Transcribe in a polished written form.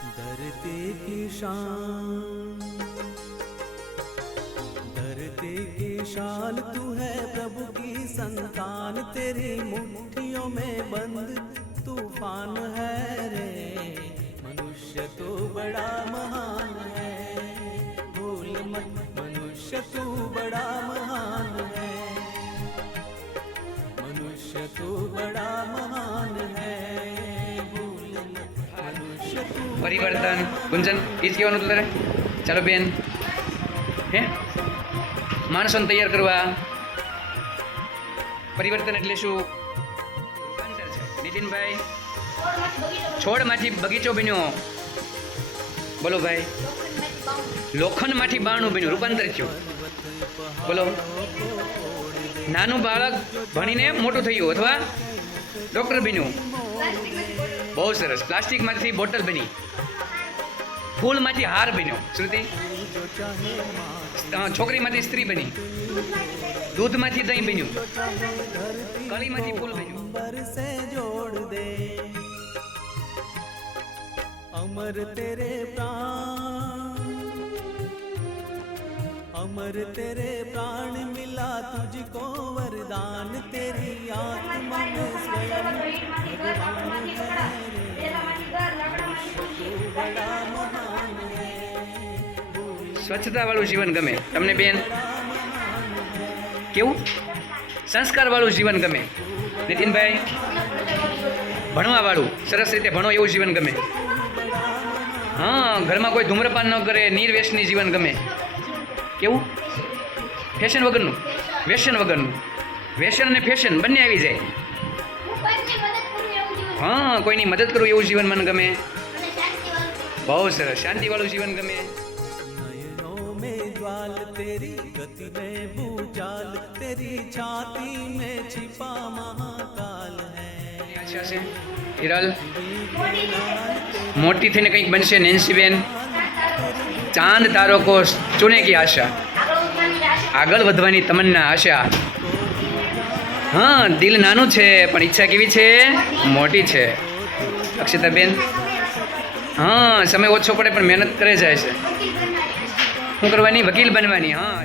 धरती की शान, धरती की शान तू है प्रभु की संतान, तेरी मुट्ठियों में बंद तूफान है रे। मनुष्य तू बड़ा महान है, भूल मत मनुष्य तू बड़ा महान है, मनुष्य तू बड़ा महान है, भूल मत मनुष्य तू। परिवर्तन गुंजन ईज कहेવાનું તારે ચાલો બેન હે માણસોને તૈયાર કરવા પરિવર્તન એટલે શું રૂપાંતર છે નીતિનભાઈ છોડમાંથી બગીચો બન્યો બોલો ભાઈ લોખંડમાંથી બારણું બન્યું રૂપાંતર થયું બોલો નાનું બાળક ભણીને મોટું થયું અથવા ડોક્ટર બન્યું બહુ સરસ પ્લાસ્ટિકમાંથી બોટલ બની ફૂલમાંથી હાર બન્યો શ્રુતિ છોકરીમાંથી સ્ત્રી બની દૂધમાંથી દહીં બન્યું કળીમાંથી ફૂલ બન્યું अंबर से जोड़ दे, अमर तेरे प्राण, अमर तेरे प्राण मिला तुझको वरदान, तेरी आत्मा में स्वयं भगवान है रे। तू बड़ा महान है, સ્વચ્છતાવાળું જીવન ગમે તમને બેન કેવું સંસ્કારવાળું જીવન ગમે નીતિનભાઈ ભણવાવાળું સરસ રીતે ભણો એવું જીવન ગમે હા ઘરમાં કોઈ ધૂમ્રપાન ન કરે નિર્વ્યસની જીવન ગમે કેવું ફેશન વગરનું વ્યસન વગરનું વ્યસન અને ફેશન બંને આવી જાય હા કોઈની મદદ કરું એવું જીવન મને ગમે બહુ સરસ શાંતિવાળું જીવન ગમે नयनों में ज्वाल तेरी गति में भूचाल, तेरी छाती में छिपा महाकाल है। આશા છે હિરલ મોટી થઈને કંઈક બનશે નેન્સીબેન ચાંદ તારકો ચૂને કી આશા આગળ વધવાની તમન્ના આશા હા દિલ નાનું છે પણ ઈચ્છા કેવી છે મોટી છે અક્ષિતાબેન હા સમય ઓછો પડે પણ મહેનત કરે જાય છે શું કરવાની વકીલ બનવાની હા